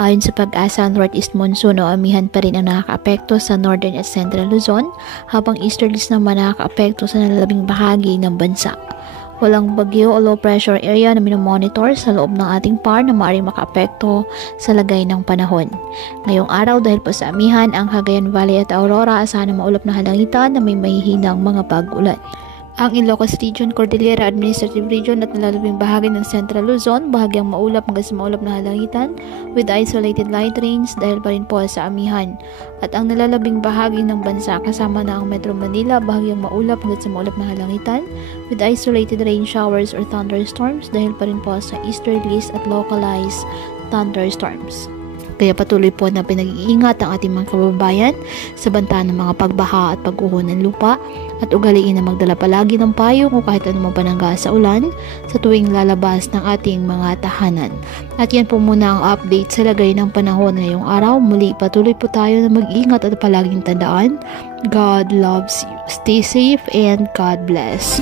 Ayon sa Pag-asa, northeast monsoon o amihan pa rin ang nakakaapekto sa northern at central Luzon, habang easterlies naman nakakaapekto sa nalalabing bahagi ng bansa. Walang bagyo o low pressure area na minomonitor sa loob ng ating PAR na maaaring makaapekto sa lagay ng panahon. Ngayong araw, dahil po sa amihan, ang Cagayan Valley at Aurora asahan ng maulap na halangitan na may mahihinang mga pag-ulan. Ang Ilocos Region, Cordillera Administrative Region at nalalabing bahagi ng Central Luzon, bahagyang maulap hanggang sa maulap na halangitan with isolated light rains dahil pa rin po sa amihan. At ang nalalabing bahagi ng bansa kasama na ang Metro Manila, bahagyang maulap hanggang sa maulap na halangitan with isolated rain showers or thunderstorms dahil pa rin po sa easterlies at localized thunderstorms. Kaya patuloy po na pinag-iingat ang ating mga kababayan sa banta ng mga pagbaha at pag-uho ng lupa at ugaliin na magdala palagi ng payong o kahit anumang panangga sa ulan sa tuwing lalabas ng ating mga tahanan. At yan po muna ang update sa lagay ng panahon ngayong araw. Muli patuloy po tayo na mag-ingat at palaging tandaan, God loves you. Stay safe and God bless.